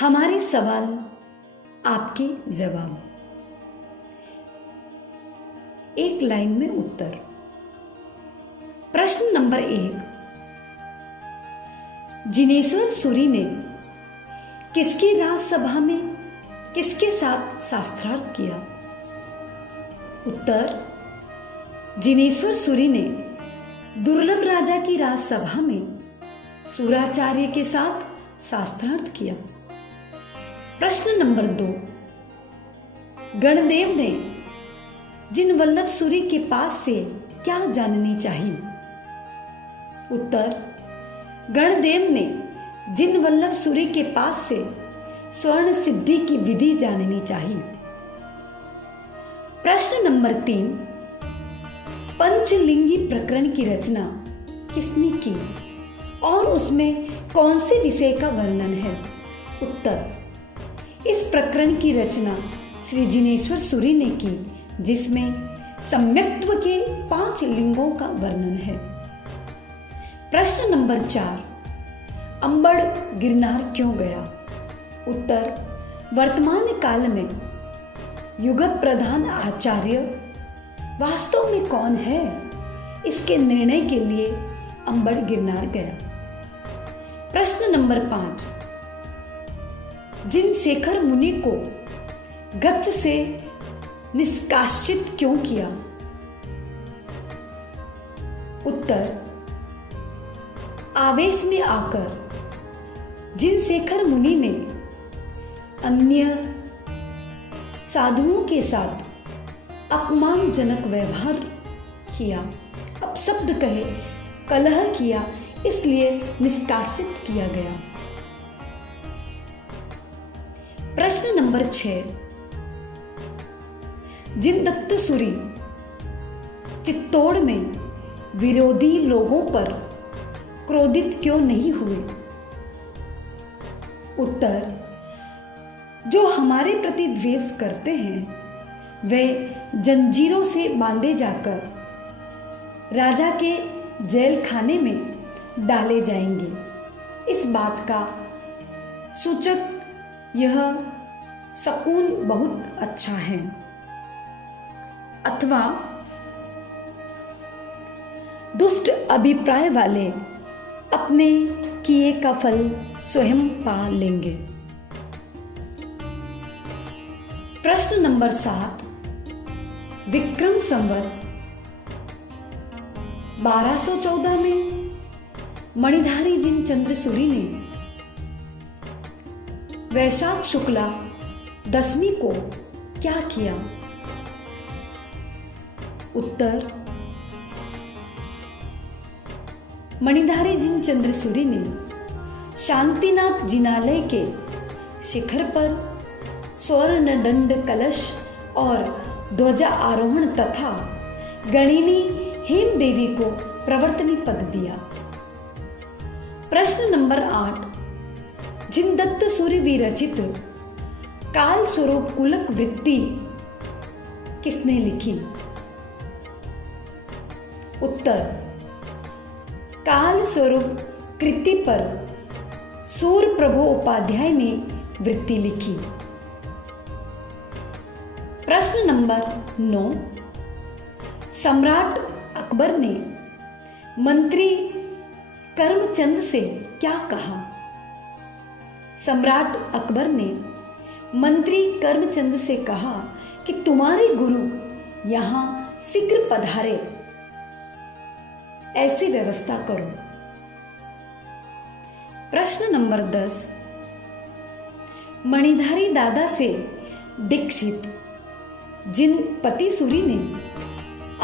हमारे सवाल आपके जवाब। एक लाइन में उत्तर। प्रश्न नंबर 1, जिनेश्वर सूरी ने किसकी राज्यसभा में किसके साथ शास्त्रार्थ किया? उत्तर, जिनेश्वर सूरी ने दुर्लभ राजा की राज्यसभा में सूराचार्य के साथ शास्त्रार्थ किया। प्रश्न नंबर 2, गणदेव ने जिनवल्लभ सूरी के पास से क्या जाननी चाहिए? उत्तर, गणदेव ने जिनवल्लभ सूरी के पास से स्वर्ण सिद्धि की विधि जाननी चाहिए। प्रश्न नंबर 3, पंचलिंगी प्रकरण की रचना किसने की और उसमें कौन से विषय का वर्णन है? उत्तर, इस प्रकरण की रचना श्री जिनेश्वर सूरी ने की, जिसमें सम्यक्त्व के 5 लिंगों का वर्णन है। प्रश्न नंबर 4, अंबड़ गिरनार क्यों गया? उत्तर, वर्तमान काल में युगप प्रधान आचार्य वास्तव में कौन है, इसके निर्णय के लिए अंबड़ गिरनार गया। प्रश्न नंबर 5, जिन शेखर मुनि को गच्छ से निष्कासित क्यों किया? उत्तर, आवेश में आकर जिन शेखर मुनि ने अन्य साधुओं के साथ अपमानजनक व्यवहार किया, अपशब्द कहे, कलह किया, इसलिए निष्कासित किया गया। प्रश्न नंबर 6, जिनदत्त सूरी चित्तौड़ में विरोधी लोगों पर क्रोधित क्यों नहीं हुए? उत्तर, जो हमारे प्रति द्वेष करते हैं वे जंजीरों से बांधे जाकर राजा के जेल खाने में डाले जाएंगे। इस बात का सूचक यह शकुन बहुत अच्छा है। अथवा दुष्ट अभिप्राय वाले अपने किए का फल स्वयं पा लेंगे। प्रश्न नंबर 7, विक्रम संवत 1214 में मणिधारी जिनचंद्र सूरी ने वैशाख शुक्ला दशमी को क्या किया? उत्तर, मणिधारी जिनचंद्र सूरी ने शांतिनाथ जिनालय के शिखर पर स्वर्ण दंड कलश और ध्वजा आरोहण तथा गणिनी हेम देवी को प्रवर्तनी पद दिया। प्रश्न नंबर 8, जिनदत्त सूरी विरचित काल स्वरूप कुलक वृत्ति किसने लिखी? उत्तर, काल स्वरूप कृति पर सूर प्रभु उपाध्याय ने वृत्ति लिखी। प्रश्न नंबर 9, सम्राट अकबर ने मंत्री करमचंद से क्या कहा? सम्राट अकबर ने मंत्री करमचंद से कहा कि तुम्हारे गुरु यहाँ शीघ्र पधारे, ऐसी व्यवस्था करो। प्रश्न नंबर 10, मणिधारी दादा से दीक्षित जिनपति सूरी ने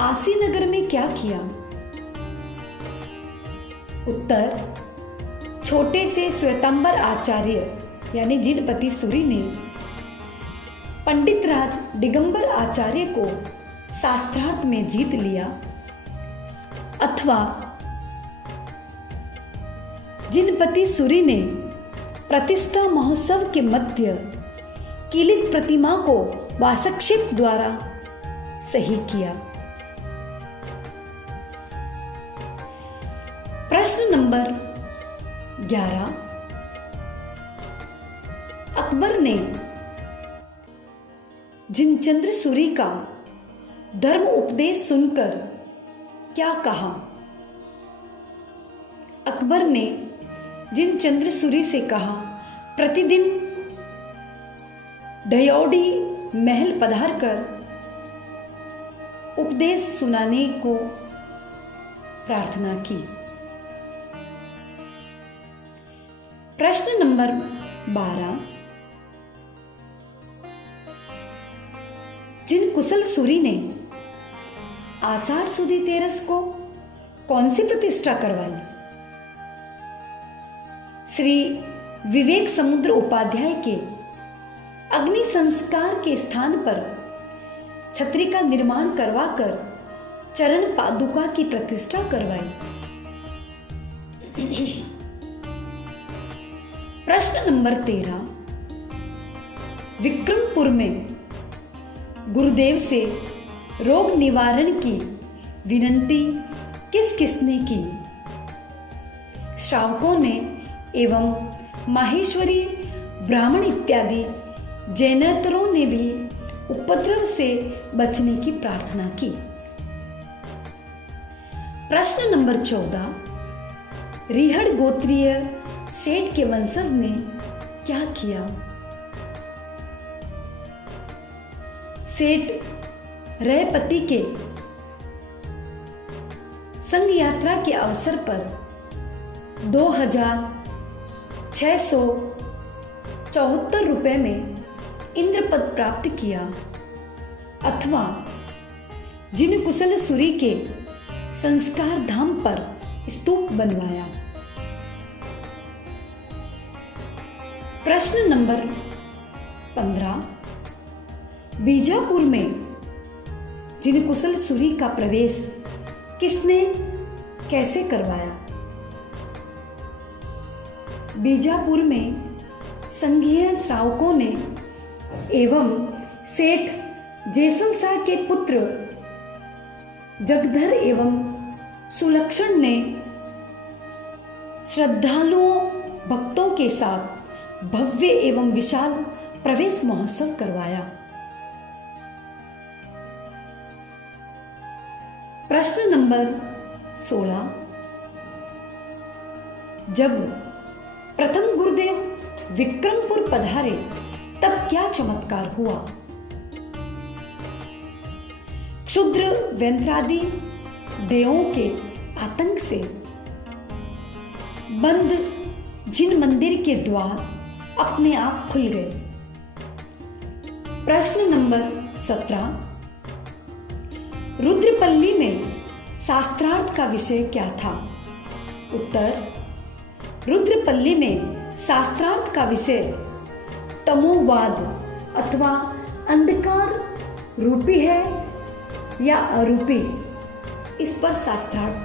आसी नगर में क्या किया? उत्तर, छोटे से श्वेतांबर आचार्य यानी जिनपति सूरी ने पंडित राज दिगंबर आचार्य को शास्त्रार्थ में जीत लिया। अथवा जिनपति सूरी ने प्रतिष्ठा महोत्सव के मध्य किलित प्रतिमा को वासक्षेप द्वारा सही किया। प्रश्न नंबर 11, अकबर ने जिनचंद्र सूरी का धर्म उपदेश सुनकर क्या कहा? अकबर ने जिनचंद्र सूरी से कहा, प्रतिदिन ढयोढ़ी महल पधार कर उपदेश सुनाने को प्रार्थना की। प्रश्न नंबर 12, जिन कुशल सूरी ने आषाढ़ सुदी तेरस को कौन सी प्रतिष्ठा करवाई? श्री विवेक समुद्र उपाध्याय के अग्नि संस्कार के स्थान पर छतरी का निर्माण करवाकर चरण पादुका की प्रतिष्ठा करवाई। प्रश्न नंबर 13, विक्रमपुर में गुरुदेव से रोग निवारण की विनंती किस किसने की? श्रावकों ने एवं माहेश्वरी ब्राह्मण इत्यादि जैनेतरों ने भी उपद्रव से बचने की प्रार्थना की। प्रश्न नंबर 14, रिहड़ गोत्रीय सेठ के वंशज ने क्या किया? सेठ रयपति के संघ यात्रा के अवसर पर 2674 रुपए में इंद्रपद प्राप्त किया, अथवा जिन कुशल सूरी के संस्कार धाम पर स्तूप बनवाया। प्रश्न नंबर 15, बीजापुर में जिन कुशल सूरी का प्रवेश किसने कैसे करवाया? बीजापुर में संघीय श्रावकों ने एवं सेठ जैसल शाह के पुत्र जगधर एवं सुलक्षण ने श्रद्धालुओं भक्तों के साथ भव्य एवं विशाल प्रवेश महोत्सव करवाया। प्रश्न नंबर 16, जब प्रथम गुरुदेव विक्रमपुर पधारे तब क्या चमत्कार हुआ? क्षुद्र व्यंत्रादि देवों के आतंक से बंद जिन मंदिर के द्वार अपने आप खुल गए। प्रश्न नंबर 17, रुद्रपल्ली में शास्त्रार्थ का विषय क्या था? उत्तर, रुद्रपल्ली में शास्त्रार्थ का विषय तमोवाद अथवा अंधकार रूपी है या अरूपी, इस पर शास्त्रार्थ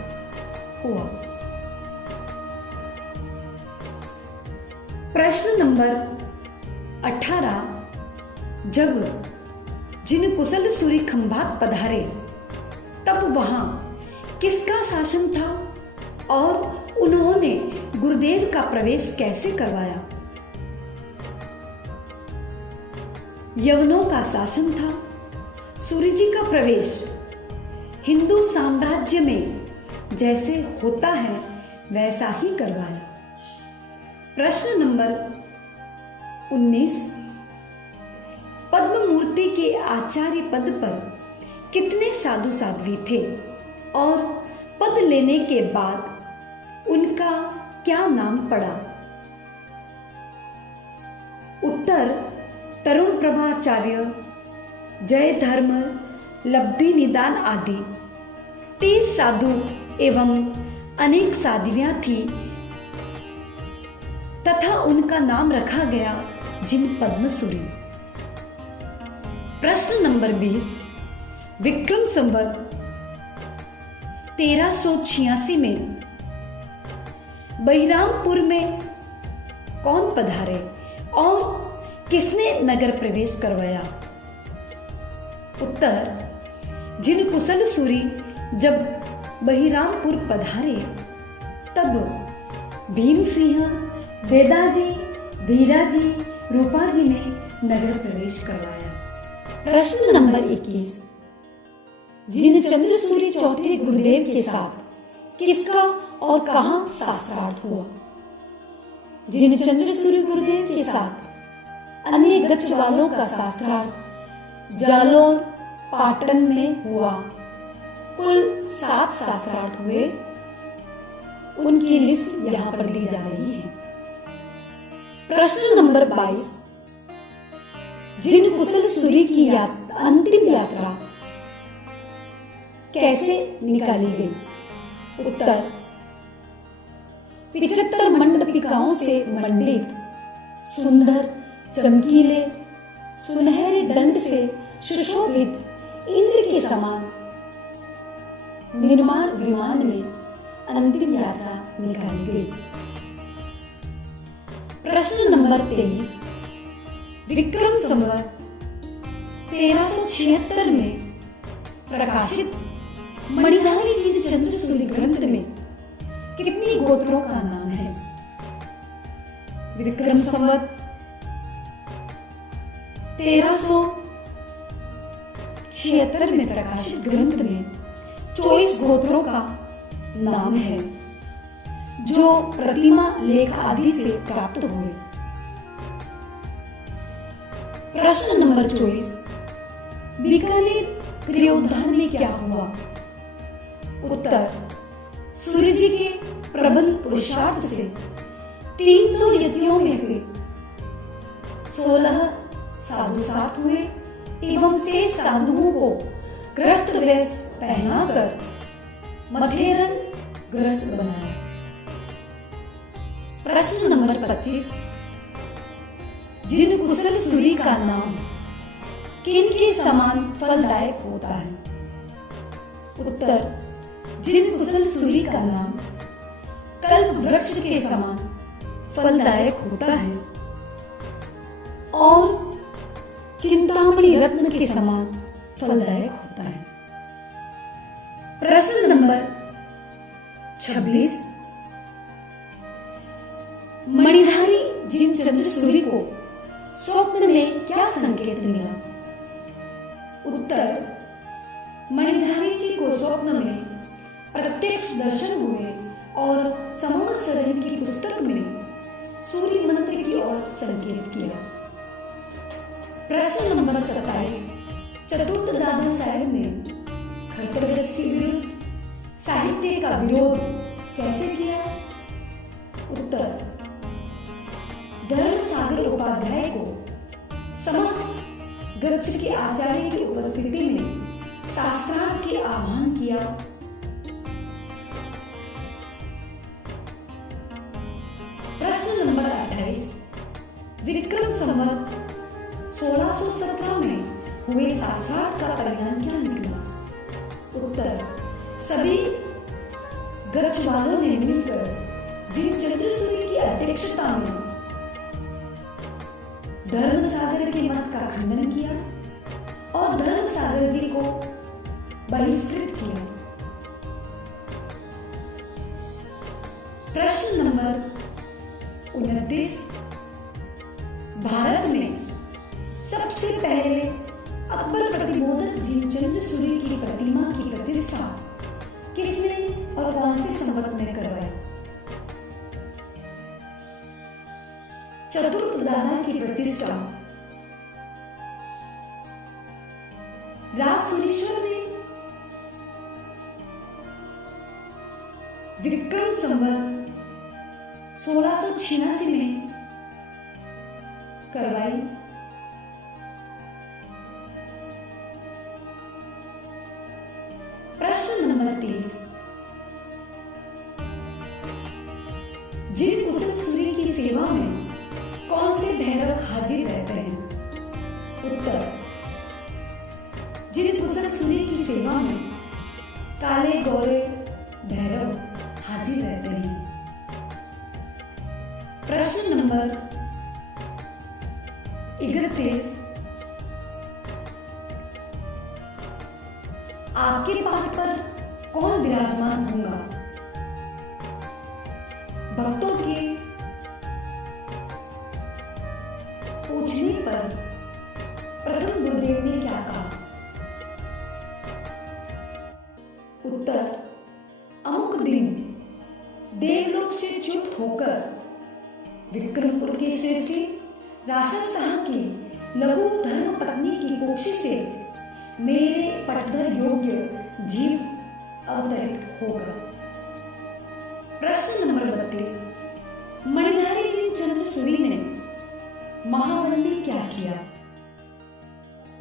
हुआ। प्रश्न नंबर 18, जब जिन कुशल सूरी खंभात पधारे तब वहां किसका शासन था और उन्होंने गुरुदेव का प्रवेश कैसे करवाया? यवनों का शासन था। सूर्य जी का प्रवेश हिंदू साम्राज्य में जैसे होता है वैसा ही करवाया। प्रश्न नंबर 19, पद्म मूर्ति के आचार्य पद पर कितने साधु साध्वी थे और पद लेने के बाद उनका क्या नाम पड़ा? उत्तर, तरुण प्रभाचार्य, जय धर्म, लब्धि निदान आदि 30 साधु एवं अनेक साध्वियां थी तथा उनका नाम रखा गया जिन पद्मसूरी। प्रश्न नंबर 20, विक्रम संवत 1386 में बहिरामपुर में कौन पधारे और किसने नगर प्रवेश करवाया? उत्तर, जिन कुशल सूरी जब बहिरामपुर पधारे तब भीम सिंह, बेदाजी, धीराजी रूपा जी ने नगर प्रवेश करवाया। प्रश्न नंबर 21, जिन चंद्र सूर्य चौथे गुरुदेव के साथ किसका और कहां शास्त्रार्थ हुआ? जिन चंद्र सूर्य गुरुदेव के साथ अन्य गच्छ वालों का शास्त्रार्थ जालोर पाटन में हुआ। कुल 7 शास्त्रार्थ हुए, उनकी लिस्ट यहां पर दी जा रही है। प्रश्न नंबर 22, जिन कुशल सूर्य की अंतिम यात्रा कैसे निकाली गई? उत्तर, 75 मंडपिकाओं से मंडित सुंदर चमकीले सुनहरे दंड से सुशोभित इंद्र के समान निर्माण विमान में अंतिम यात्रा निकाली गई। प्रश्न नंबर 23, विक्रम संवत 1376 में प्रकाशित मणिधारी जिन चंद्र सूर्य ग्रंथ में कितनी गोत्रों का नाम है? विक्रम संवत 1376 में प्रकाशित ग्रंथ में 24 गोत्रों का नाम है, जो प्रतिमा लेख आदि से प्राप्त हुए। प्रश्न नंबर 24, बीकानेर गृहोद्धार में क्या हुआ? उत्तर, सूर्य जी के प्रबल पुरुषार्थ से 300 यतियों में से 16 साधु साथ हुए एवं शेष साधुओं को ग्रस्त वेश पहनाकर मथेरन ग्रस्त बनाया। प्रश्न नंबर 25, जिन कुशल सूर्य का नाम किन के समान फलदायक होता है? उत्तर, जिन कुशल सूर्य का नाम कल्प वृक्ष के समान फलदायक होता है और चिंतामणि रत्न के समान फलदायक होता है। प्रश्न नंबर 26, मणिधारी जिन चंद्र सूर्य को स्वप्न में क्या संकेत मिला? उत्तर, मणिधारी जी को स्वप्न में प्रत्यक्ष दर्शन हुए और समान शरण की पुस्तक में सूर्य मंत्र की ओर संकेत किया। प्रश्न नंबर 27, चतुर्थ दादा साहब ने खरतलगढ़ के विरुद्ध साहित्य का विरोध कैसे किया? उत्तर, धर्म सागर उपाध्याय को समस्त गच्छ के आचार्य की उपस्थिति में शास्त्रार्थ के आह्वान किया। प्रश्न नंबर 28, विक्रम संवत 1617 में हुए शास्त्रार्थ का परिणाम क्या निकला? उत्तर, सभी गच्छ वालों ने मिलकर जिन चंद्र सूर्य की अध्यक्षता में धर्म सागर के मत का खंडन किया और धर्म सागर जी को बहिष्कृत किया। प्रश्न नंबर 29, भारत में सबसे पहले अकबर प्रतिबोधक जिन चंद्र सूर्य की प्रतिमा की प्रतिष्ठा किसने और कौन से संवत में करवाया? चतुर्थ दादा की प्रतिष्ठा राज सूरीश्वर ने विक्रम संवत 1686 में करवाई। प्रश्न नंबर 30, जिन कुशल सूर्य की सेवा में कौन से भैरव हाजिर रहते हैं? उत्तर, जिन कुशल सूर्य की सेवा में काले गौरे भैरव हाजिर रहते हैं। प्रश्न नंबर 31, आपके पहाड़ पर कौन विराजमान होगा? भक्तों के पूछने पर प्रथम गुरुदेव ने क्या कहा? उत्तर, अमुक दिन देवलोक से च्युत होकर विक्रमपुर के श्रेष्ठी रासद शाह की लघु धर्म पत्नी की कोठी से मेरे पटधर योग्य जीव अवतरित होगा। प्रश्न नंबर 32, मणिधारी जिनचंद्र सूरी ने महावन में क्या किया?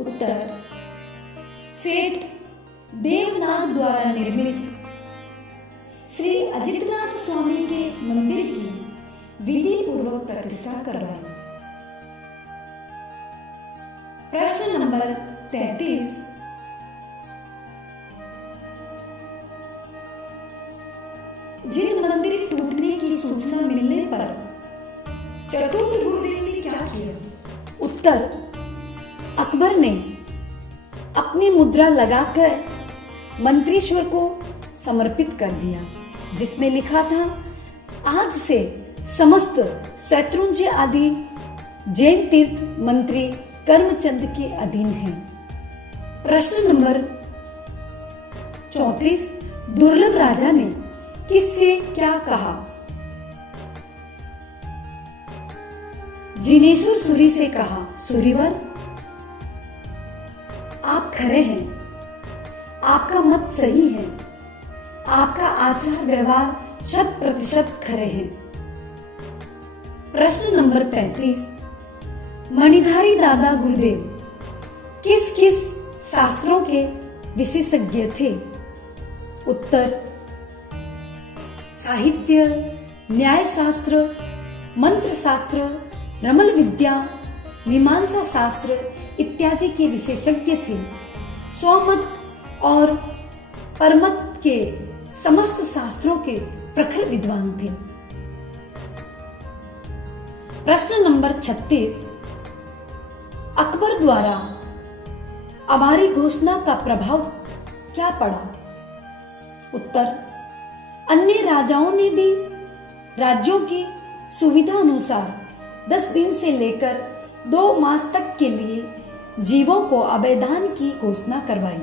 उत्तर, सेठ देवनाथ द्वारा निर्मित श्री अजितनाथ स्वामी के मंदिर की विधि पूर्वक प्रतिष्ठा करवाई। प्रश्न नंबर 33, जिन मंदिर टूटने की सूचना मिलने पर चतुर्थ गुरुदेव ने क्या किया? उत्तर, अकबर ने अपनी मुद्रा लगाकर मंत्रीश्वर को समर्पित कर दिया, जिसमें लिखा था, आज से समस्त शत्रुंजय आदि जैन तीर्थ मंत्री कर्मचंद के अधीन हैं। प्रश्न नंबर 34, दुर्लभ राजा ने किससे क्या कहा? जिनेश्वर सूरी से कहा, सूरीवर, आप खरे हैं, आपका मत सही है, आपका आचार व्यवहार 100% खरे हैं। प्रश्न नंबर 35, मणिधारी दादा गुरुदेव किस किस शास्त्रों के विशेषज्ञ थे? उत्तर, साहित्य, न्याय शास्त्र, मंत्र शास्त्र, रमल विद्या, मीमांसा शास्त्र इत्यादि के विशेषज्ञ थे। स्वमत और परमत के समस्त शास्त्रों के प्रखर विद्वान थे। प्रश्न नंबर 36, अकबर द्वारा हमारी घोषणा का प्रभाव क्या पड़ा? उत्तर, अन्य राजाओं ने भी राज्यों की सुविधा अनुसार 10 दिन से लेकर 2 मास तक के लिए जीवों को अभयदान की घोषणा करवाई।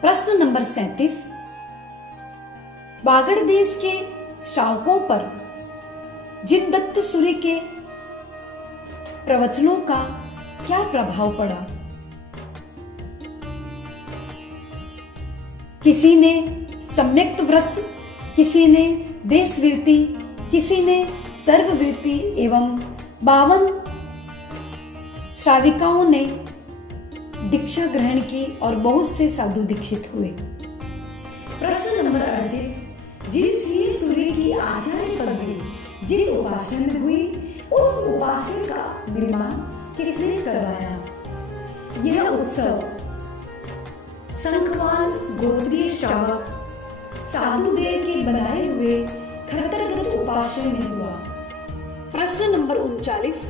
प्रश्न नंबर 37, बागड़ देश के श्रावकों पर जिनदत्त सूरी के प्रवचनों का क्या प्रभाव पड़ा? किसी ने सम्यक्त व्रत, किसी ने देशवीरति, किसी ने सर्ववीरति एवं 52 श्राविकाओं ने दीक्षा ग्रहण की और बहुत से साधु दीक्षित हुए। प्रश्न नंबर 38, जिन श्री सूर्य की आचार्य पदवी जिस उपासना में हुई, उस उपासना का निर्माण किसने करवाया? यह उत्सव संखवाल गोत्रीय श्रावक साधुदेव के बनाए हुए खतरगज उपासना में हुआ। प्रश्न नंबर 39,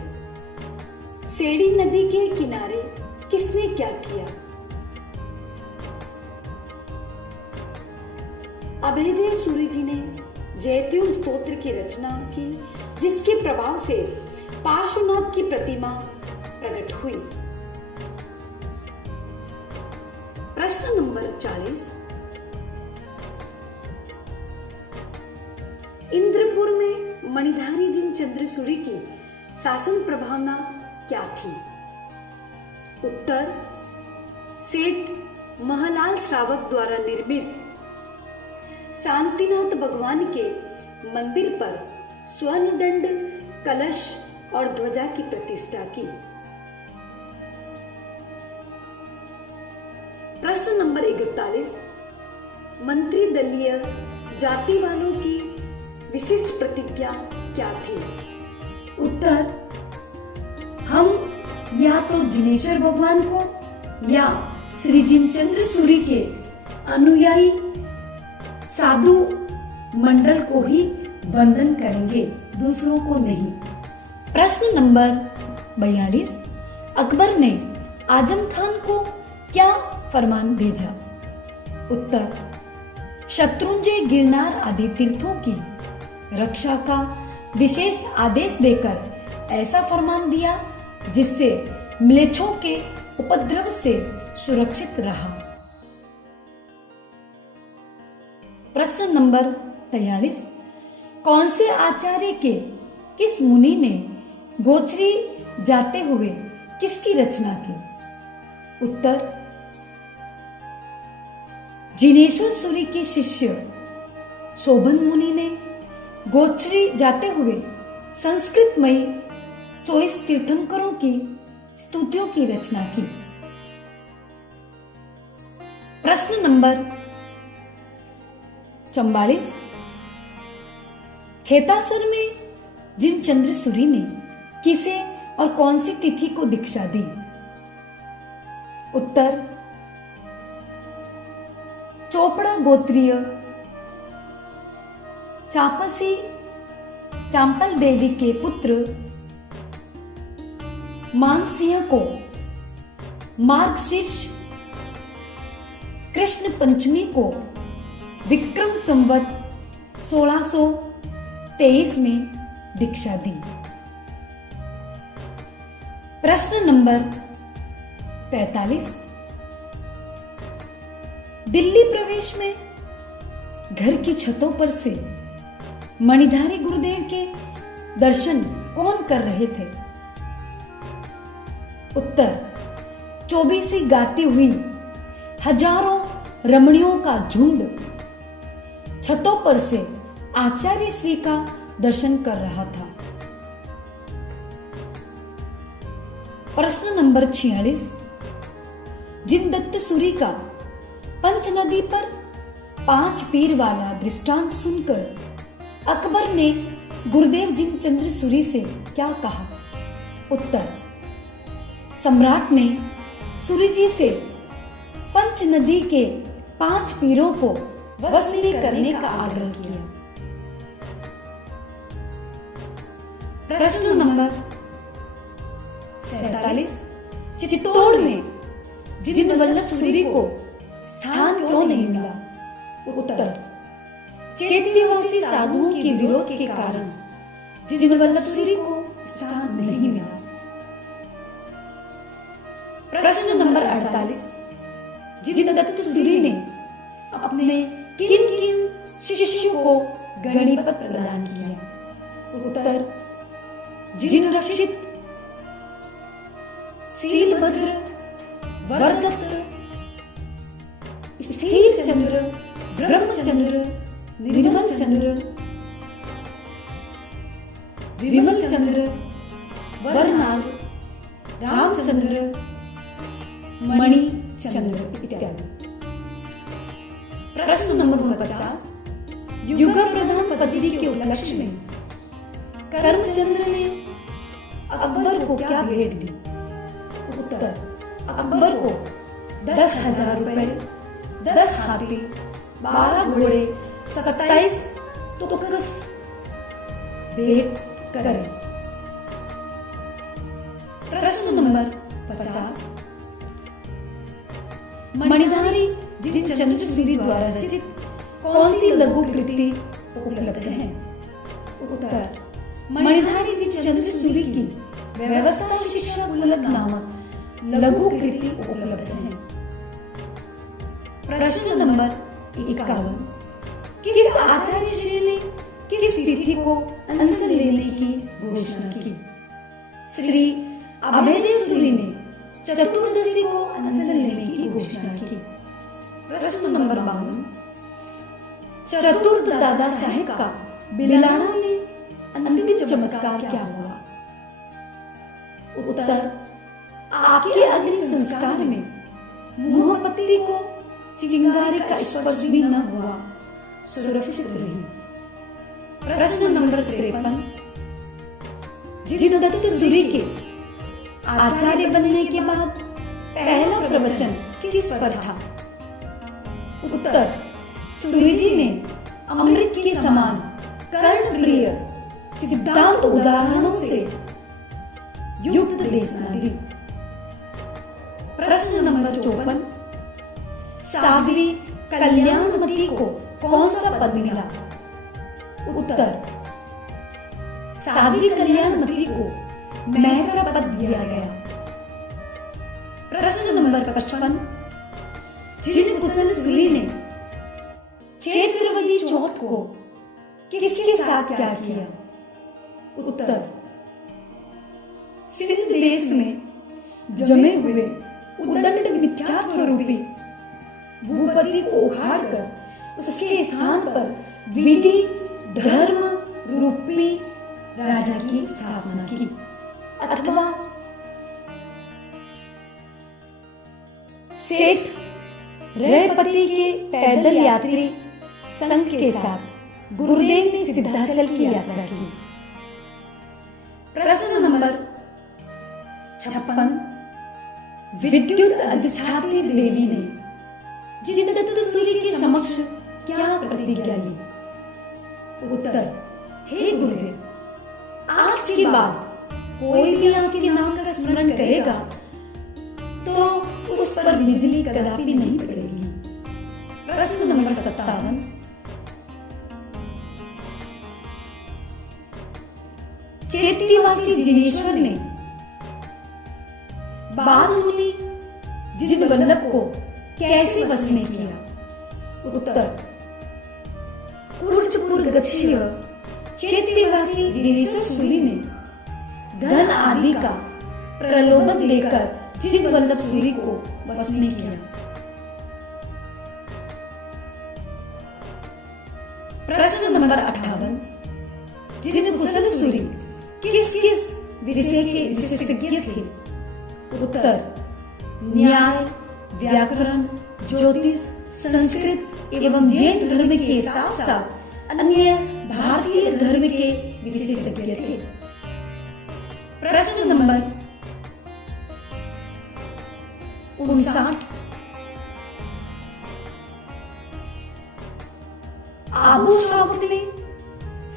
सेड़ी नदी के किनारे किसने क्या किया? अभयदेव सूरी जी ने जयत्यून स्तोत्र की रचना की, जिसके प्रभाव से पार्श्वनाथ की प्रतिमा प्रकट हुई। प्रश्न नंबर 40, इंद्रपुर में मणिधारी जिनचंद्र सूरी की शासन प्रभावना क्या थी? उत्तर, सेठ महलाल श्रावक द्वारा निर्मित शांतिनाथ भगवान के मंदिर पर स्वर्ण दंड, कलश और ध्वजा की प्रतिष्ठा की। प्रश्न नंबर 41, मंत्री दलीय जाति वालों की विशिष्ट प्रतिज्ञा क्या थी? उत्तर, हम या तो जिनेश्वर भगवान को या श्री जिनचंद्र सूरी के अनुयायी साधु मंडल को ही वंदन करेंगे, दूसरों को नहीं। प्रश्न नंबर 42, अकबर ने आजम खान को क्या फरमान भेजा? उत्तर, शत्रुंजय, गिरनार आदि तीर्थों की रक्षा का विशेष आदेश देकर ऐसा फरमान दिया जिससे म्लेच्छों के उपद्रव से सुरक्षित रहा। प्रश्न नंबर 43, कौन से आचार्य के किस मुनि ने गोचरी जाते हुए किसकी रचना की? उत्तर, जिनेश्वर सूरी के शिष्य शोभन मुनि ने गोचरी जाते हुए संस्कृतमयी 24 तीर्थंकरों की स्तुतियों की रचना की। प्रश्न नंबर 44, खेतासर में जिन चंद्रसूरी ने किसे और कौन सी तिथि को दीक्षा दी? उत्तर, चोपड़ा गोत्रीय चापसी चांपल देवी के पुत्र मानसिंह को मार्गशीर्ष कृष्ण पंचमी को विक्रम संवत 1623 में दीक्षा दी। प्रश्न नंबर 45, दिल्ली प्रवेश में घर की छतों पर से मणिधारी गुरुदेव के दर्शन कौन कर रहे थे? उत्तर, 24 गाती हुई हजारों रमणियों का झुंड छतों पर से आचार्य श्री का दर्शन कर रहा था। प्रश्न नंबर 46, जिन दत्त सूरी का पंच नदी पर 5 पीर वाला दृष्टांत सुनकर अकबर ने गुरुदेव जिन चंद्र सूरी से क्या कहा? उत्तर, सम्राट ने सूरी जी से पंच नदी के 5 पीरों को वसूली करने का आग्रह किया। प्रश्न नंबर 47, चित्तौड़ में जिन वल्लभ सूरी को स्थान क्यों नहीं मिला? उत्तर, चैत्यवासी साधुओं के विरोध के कारण जिन वल्लभ सूरी को स्थान नहीं मिला। प्रश्न नंबर 48, जिन दत्त सूरी ने अपने किन किन शिष्यों को गणिपत प्रदान किया? उत्तर, जिन रक्षित सीलभद्र, वरदत्त, स्थिर चंद्र, ब्रह्मचंद्र, निर्मल चंद्र, विमल चंद्र, वरनाग, रामचंद्र, मणि चंद्र इत्यादि। प्रश्न नंबर 49, युगा प्रधान पदवी के उपलक्ष्य में करमचंद्र ने अकबर को क्या भेंट दी? उत्तर, अकबर को 10,000 रुपए, 10 हाथी, 12 घोड़े, 27 तुकस भेंट करें। प्रश्न नंबर 50, मणिधारी जिन चंद्र सूरी द्वारा रचित कौन सी लघु कृति उपलब्ध है? उत्तर, मणिधारी जिन चंद्र सूरी की व्यवस्था शिक्षा गुल्लक नामक लघु कृति उपलब्ध है। प्रश्न नंबर 51, किस आचार्य श्री ने किस तिथि को अनशन लेने की घोषणा की? श्री अभयदेव सूरी ने चतुर्दशी को अनशन लेने की घोषणा की। प्रश्न नंबर 52, चतुर्थ दादा साहेब का बिलाड़ा में अंतिम चमत्कार क्या हुआ? उत्तर, आपके अग्नि संस्कार में मुहपत्ती को चिंगारी का स्पर्श भी न हुआ, सुरक्षित रही। प्रश्न नंबर 53, जिन दत्त सूरी के आचार्य बनने के बाद पहला प्रवचन किस पर था? उत्तर, सूरी जी ने अमृत के समान कर्णप्रिय सिद्धांत उदाहरणों से युक्त देशना दी। प्रश्न नंबर 54, साध्वी कल्याणमती को कौन सा पद मिला? उत्तर, साध्वी कल्याणमती को महत्रा पद दिया गया। प्रश्न नंबर 55, जिन कुशल सूरी ने चैत्रवदी चौथ को किसके साथ क्या किया? उत्तर, सिंध देश में जमे हुए उद्दंड मिथ्यात्व रूपी भूपति को उखाड़कर उसके स्थान पर विधि धर्म रूपी राजा की स्थापना की, अथवा सेठ रेपति के पैदल यात्री संघ के साथ गुरुदेव ने सिद्धाचल की यात्रा की। प्रश्न नंबर 56, विद्युत अधिष्ठात्री देवी ने जिनदत्त सूरी के समक्ष क्या प्रतिज्ञा ली? उत्तर, हे गुरुदेव, आज के बाद कोई भी आपके नाम का स्मरण करेगा तो उस पर बिजली कदापि नहीं पड़ेगी। प्रश्न नंबर 57, चैत्यवासी जिनेश्वर ने बालमुनि जिन वल्लभ को कैसे वश में किया? उत्तर, कुर्चपुर गच्छीय चैत्यवासी जिनेश्वर सूरी ने धन आदि का प्रलोभन देकर जिन वल्लभ सूरी को वश में किया। प्रश्न नंबर 58, जिन कुशल सूरी किस किस विषय के विशेषज्ञ थे? उत्तर, न्याय, व्याकरण, ज्योतिष, संस्कृत एवं जैन धर्म के साथ साथ अन्य भारतीय धर्म के विशेषज्ञ थे। प्रश्न नंबर 59, आबू श्रावक ने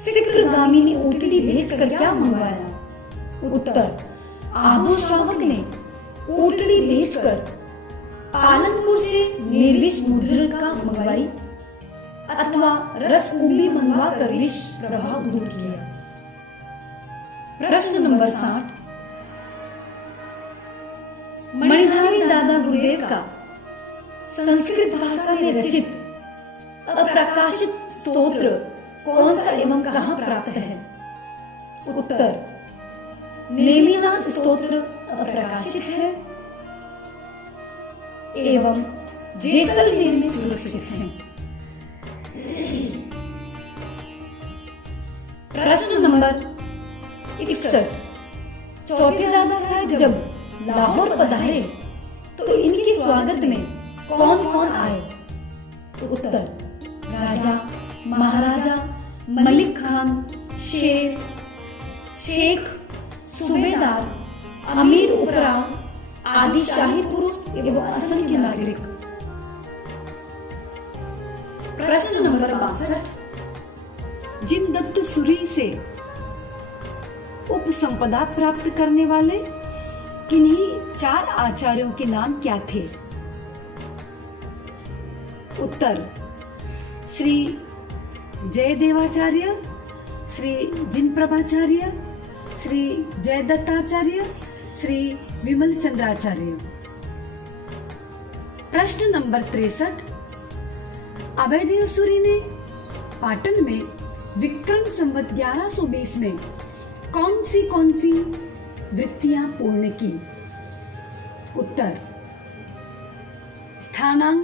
शीघ्रगामिनी ऊँटड़ी भेजकर क्या मंगवाया? उत्तर, आबू श्रावक ने ऊँटड़ी भेजकर पालनपुर से निर्विष मुद्रिका मंगवाई अथवा रस कुंभी मंगवाकर विष प्रभाव दूर किया। प्रश्न नंबर 60, मणिधारी दादा गुरुदेव का संस्कृत भाषा में रचित अप्रकाशित स्तोत्र कौन सा एवं कहाँ प्राप्त है? उत्तर, नेमिनाथ स्तोत्र अप्रकाशित है एवं जैसलमेर में सुरक्षित है। प्रश्न नंबर 61, चौथे दादा साहब जब लाहौर पधारे तो इनके स्वागत में कौन कौन आए? उत्तर, राजा, महाराजा, मलिक खान, शेर, शेख, सूबेदार, अमीर उपराव आदि शाही पुरुष एवं असंख्य नागरिक। प्रश्न नंबर 62, जिनदत्त सूरी से उपसंपदा प्राप्त करने वाले किन्हीं 4 आचार्यों के नाम क्या थे? उत्तर, श्री जयदेवाचार्य, श्री जिनप्रभाचार्य, श्री जयदत्ताचार्य, श्री विमल चंद्राचार्य। प्रश्न नंबर 63, अभयदेव सूरी ने पाटन में विक्रम संवत 1120 में कौन सी वृत्तियां पूर्ण की? उत्तर, स्थानांग,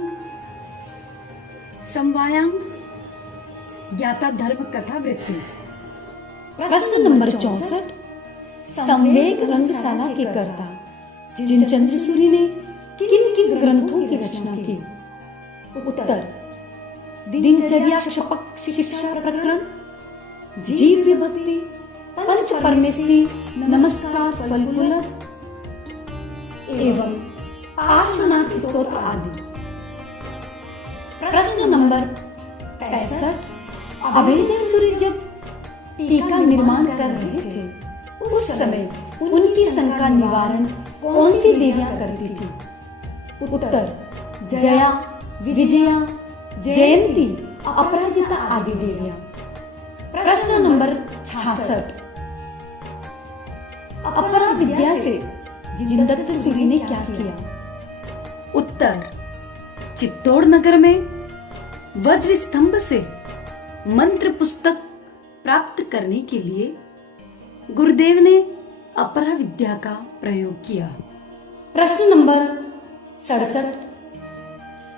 समवायांग, ज्ञाता धर्म कथा वृत्ति। प्रश्न नंबर 64, संवेग रंगशाला के कर्ता जिनचंद्र सूरी ने किन ग्रंथों की रचना की? उत्तर, दिनचर्या क्षपक शिक्षा प्रकरण, जीव विभक्ति, पंच परमेष्टि, नमस्कार फलगुलक एवं पार्श्वनाथ स्तोत्र आदि। प्रश्न नंबर 65, अभयदेव सूरी जब टीका निर्माण कर रहे थे उस समय उनकी शंका निवारण कौन सी देवियां करती थी? उत्तर, जया, विजया, जयंती, अपराजिता आदि देवियां। प्रश्न नंबर 66, अपरा विद्या से जिनदत्त सूरी ने क्या किया? उत्तर, चित्तौड़ नगर में वज्र स्तंभ से मंत्र पुस्तक प्राप्त करने के लिए गुरुदेव ने अपरा विद्या का प्रयोग किया। प्रश्न नंबर 67,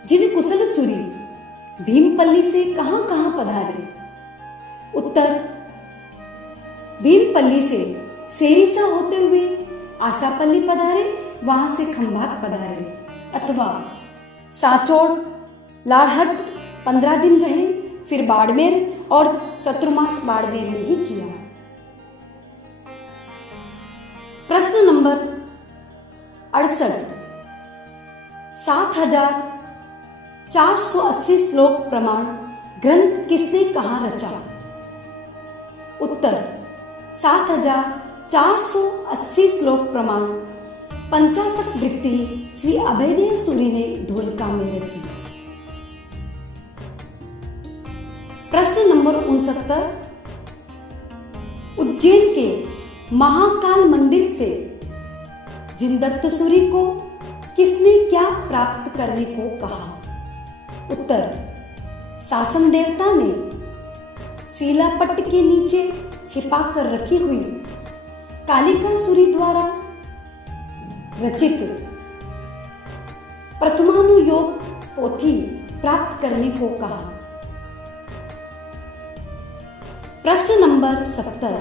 जिन कुशल सूरी भीमपल्ली से कहां पधारे? उत्तर, भीमपल्ली से सेरिसा होते हुए आसापल्ली पधारे, वहां से खंभात पधारे, अथवा साचौड़ लाड़हट 15 दिन रहे, फिर बाड़मेर और चतुर्मास बाड़मेर में ही किया। प्रश्न नंबर 68, 7480 श्लोक प्रमाण ग्रंथ किसने कहाँ रचा? उत्तर, 7480 श्लोक प्रमाण पंचाशत वृत्ति श्री अभयदेव सूरी ने ढोलका में रची। प्रश्न नंबर 69, उज्जैन के महाकाल मंदिर से जिनदत्त सूरी को किसने क्या प्राप्त करने को कहा? उत्तर, शासन देवता ने शिलापट्ट के नीचे छिपाकर रखी हुई कालिका सूरी द्वारा रचित प्रथमानुयोग पोथी प्राप्त करने को कहा। प्रश्न नंबर 70,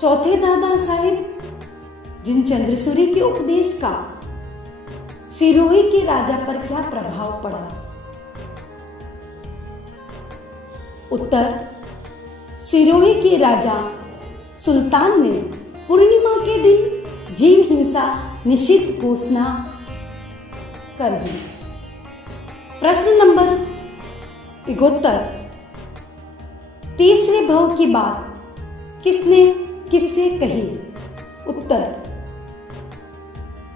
चौथे दादा साहिब जिनचंद्र सूरी के उपदेश का सिरोही के राजा पर क्या प्रभाव पड़ा? उत्तर, सिरोही के राजा सुल्तान ने पूर्णिमा के दिन जीव हिंसा निषिद्ध घोषणा कर दी। प्रश्न नंबर 71, तीसरे भव की बात किसने किससे कही? उत्तर,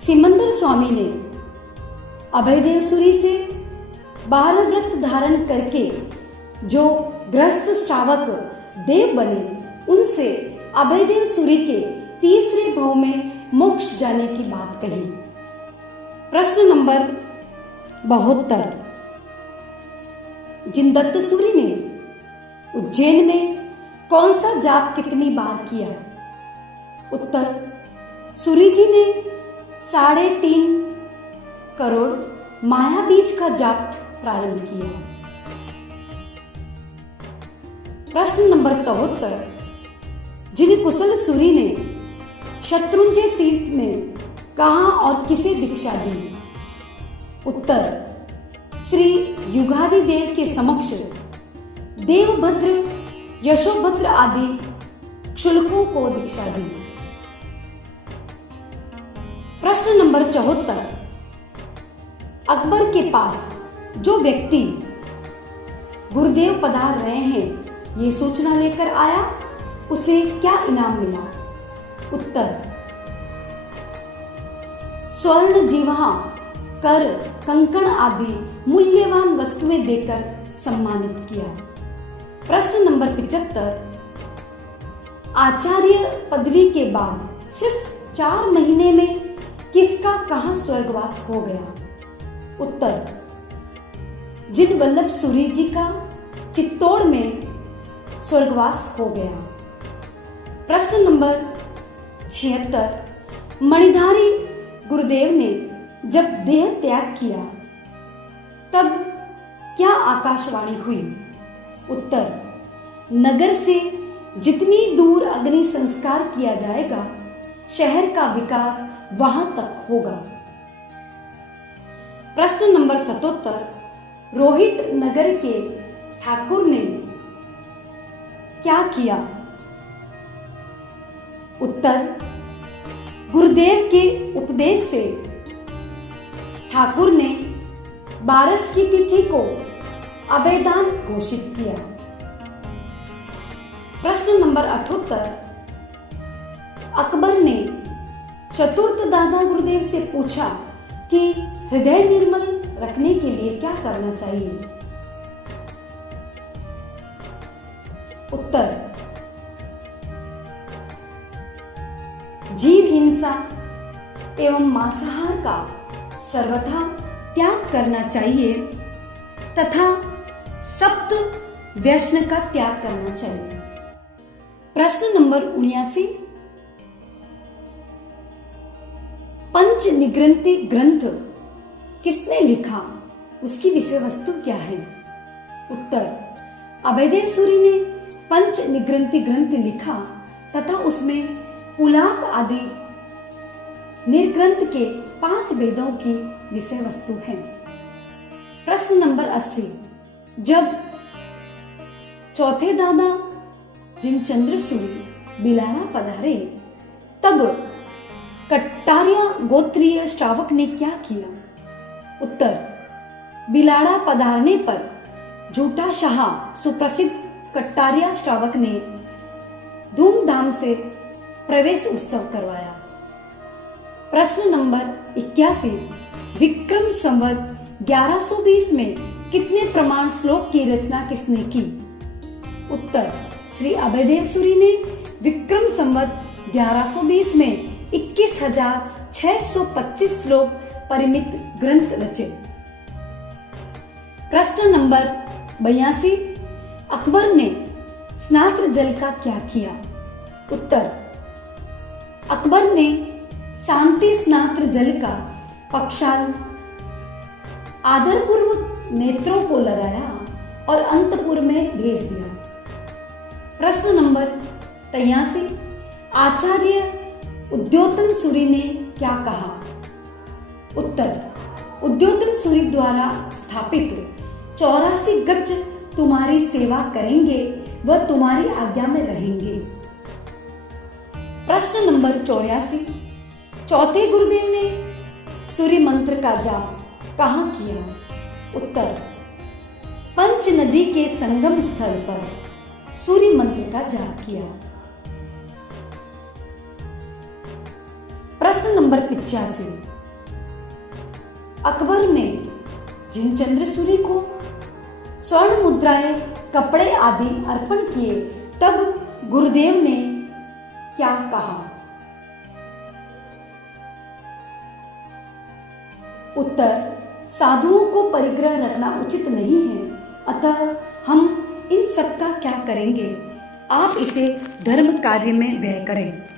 सिमंदर स्वामी ने अभयदेव सूरी से 12 व्रत धारण करके जो गृहस्थ श्रावक देव बने, उनसे अभयदेव सूरी के तीसरे भव में मोक्ष जाने की बात कही। प्रश्न नंबर 72, जिनदत्त सूरी ने उज्जैन में कौन सा जाप कितनी बार किया? उत्तर, सूरी जी ने 3.5 करोड़ माया बीज का जाप प्रारंभ किया। प्रश्न नंबर 73, जिन कुशल सूरी ने शत्रुंजय तीर्थ में कहां और किसे दीक्षा दी? उत्तर, श्री युगादि देव के समक्ष देवभद्र यशोभद्र आदि क्षुल्कों को दीक्षा दी। प्रश्न नंबर 74, अकबर के पास जो व्यक्ति गुरुदेव पधार रहे हैं ये सूचना लेकर आया, उसे क्या इनाम मिला? उत्तर, स्वर्ण जीवा, कर, कंकण आदि मूल्यवान वस्तुएं देकर सम्मानित किया। प्रश्न नंबर 75, आचार्य पदवी के बाद सिर्फ 4 महीने में किसका कहां स्वर्गवास हो गया? उत्तर, जिन वल्लभ सूरी जी का चित्तौड़ में स्वर्गवास हो गया। प्रश्न नंबर 76, मणिधारी गुरुदेव ने जब देह त्याग किया तब क्या आकाशवाणी हुई? उत्तर, नगर से जितनी दूर अग्नि संस्कार किया जाएगा शहर का विकास वहां तक होगा। प्रश्न नंबर 77, रोहित नगर के ठाकुर ने क्या किया? उत्तर, गुरुदेव के उपदेश से ठाकुर ने 12 की तिथि को अभयदान घोषित किया। प्रश्न नंबर 78, अकबर ने चतुर्थ दादा गुरुदेव से पूछा कि हृदय निर्मल रखने के लिए क्या करना चाहिए? उत्तर, जीव हिंसा एवं मांसाहार का सर्वथा त्याग करना चाहिए तथा सप्त व्यसन का त्याग करना चाहिए। प्रश्न नंबर 79, पंच निगृंति ग्रंथ किसने लिखा, उसकी विषय वस्तु क्या है? उत्तर, अभयदेव सूरी ने पंच निगृंति ग्रंथ लिखा तथा उसमें पुलाक आदि निर्ग्रंथ के 5 वेदों की विषय वस्तु है। प्रश्न नंबर 80, जब चौथे दादा जिनचंद्र सूरी बिलाड़ा पधारे तब कट्टारिया गोत्रीय श्रावक ने क्या किया? उत्तर, बिलाड़ा पधारने पर झूठा शाह सुप्रसिद्ध कट्टारिया श्रावक ने धूमधाम से प्रवेश उत्सव करवाया। प्रश्न नंबर 81, विक्रम संवत 1120 में कितने प्रमाण श्लोक की रचना किसने की? उत्तर, श्री अभयदेव सूरी ने विक्रम संवत 1120 में 21,625 श्लोक परिमित ग्रंथ रचे। प्रश्न नंबर 82, अकबर ने स्नात्र जल का क्या किया? उत्तर, अकबर ने शांति स्नात्र जल का पक्षाल आदरपूर्वक नेत्रों को लगाया और अंतपुर में भेज दिया। प्रश्न नंबर 83, आचार्य उद्योतन सूरी ने क्या कहा? उत्तर, उद्योतन सूरी द्वारा स्थापित 84 गज तुम्हारी सेवा करेंगे व तुम्हारी आज्ञा में रहेंगे। प्रश्न नंबर 84, चौथे गुरुदेव ने सूर्य मंत्र का जाप कहाँ किया? उत्तर, पंच नदी के संगम स्थल पर सूर्य मंत्र का जाप किया। प्रश्न नंबर 85, अकबर ने जिनचंद्र सूरी को स्वर्ण मुद्राएं, कपड़े आदि अर्पण किए तब गुरुदेव ने क्या कहा? उत्तर, साधुओं को परिग्रह रखना उचित नहीं है, अतः हम इन सब का क्या करेंगे? आप इसे धर्म कार्य में व्यय करें।